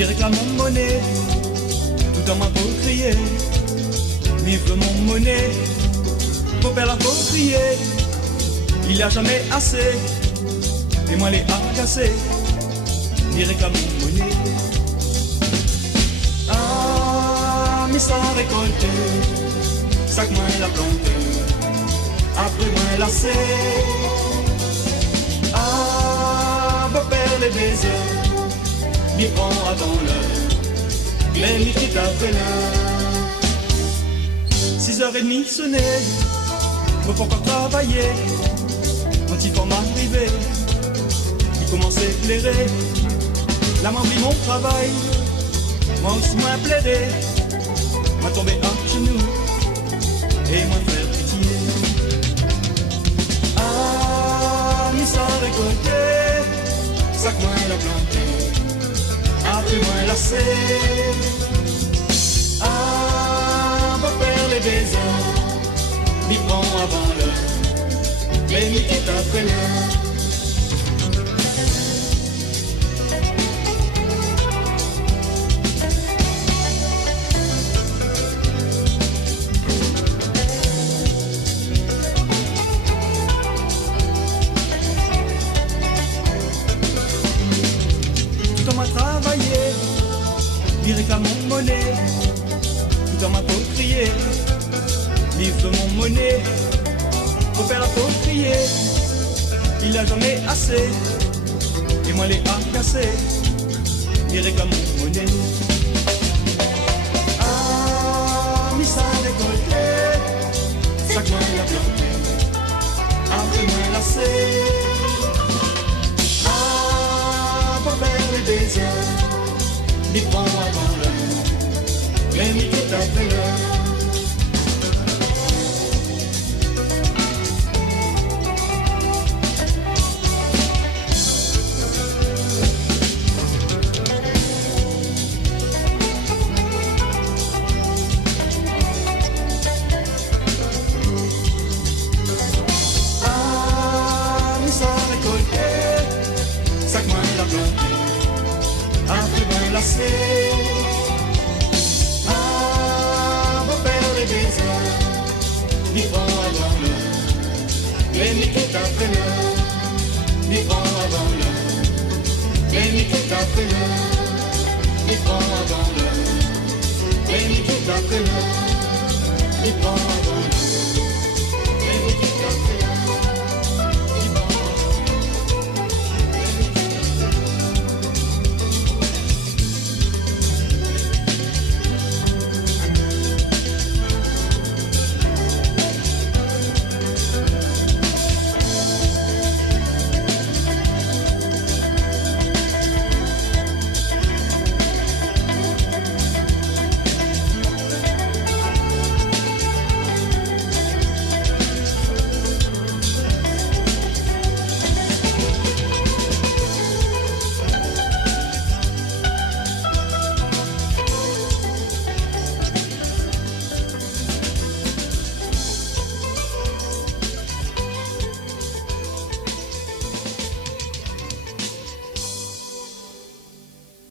il réclame mon monnaie, tout en m'a pour crier, livre mon monnaie, mon père l'a pour crier, il y a jamais assez, et moi les agacé, il réclame mon monnaie. Ah, mais ça a récolté, ça que moi l'a planté, après moi l'a lassé. Ah, mon père les déserts, il prend avant l'heure, mais il quitte après l'heure. 6h30 sonnait, faut pas encore travailler, quand il faut m'arriver, il commence à éclairer. La main pris mon travail, moi aussi moi plaidé, m'a tombé à genoux, et moi faire pitié. Ah, mais ça récolté, ça que moi l'a planté, après moi lassé. Ah, va faire les baisers, m'y prend avant l'heure, mais m'y quitte après l'heure. Travailler, il réclame mon monnaie, tout en m'a pour crier, livre mon monnaie, mon père a pour crier, il a jamais assez, et moi les agacé, il réclame mon monnaie. Ah, mais ça a récolté, ça que moi l'a planté, après moi lassé. Il prend avant l'heure, mais il quitte après l'heure. Ah, mais ça a récolté, ça que moi l'a planté, après moi lassé. Ah, mon père les baisers, il prend avant l'heure, mais il quitte après l'heure. Il prend avant l'heure, mais il quitte après l'heure. Il prend avant l'heure, mais il quitte après l'heure. Il prend avant l'heure.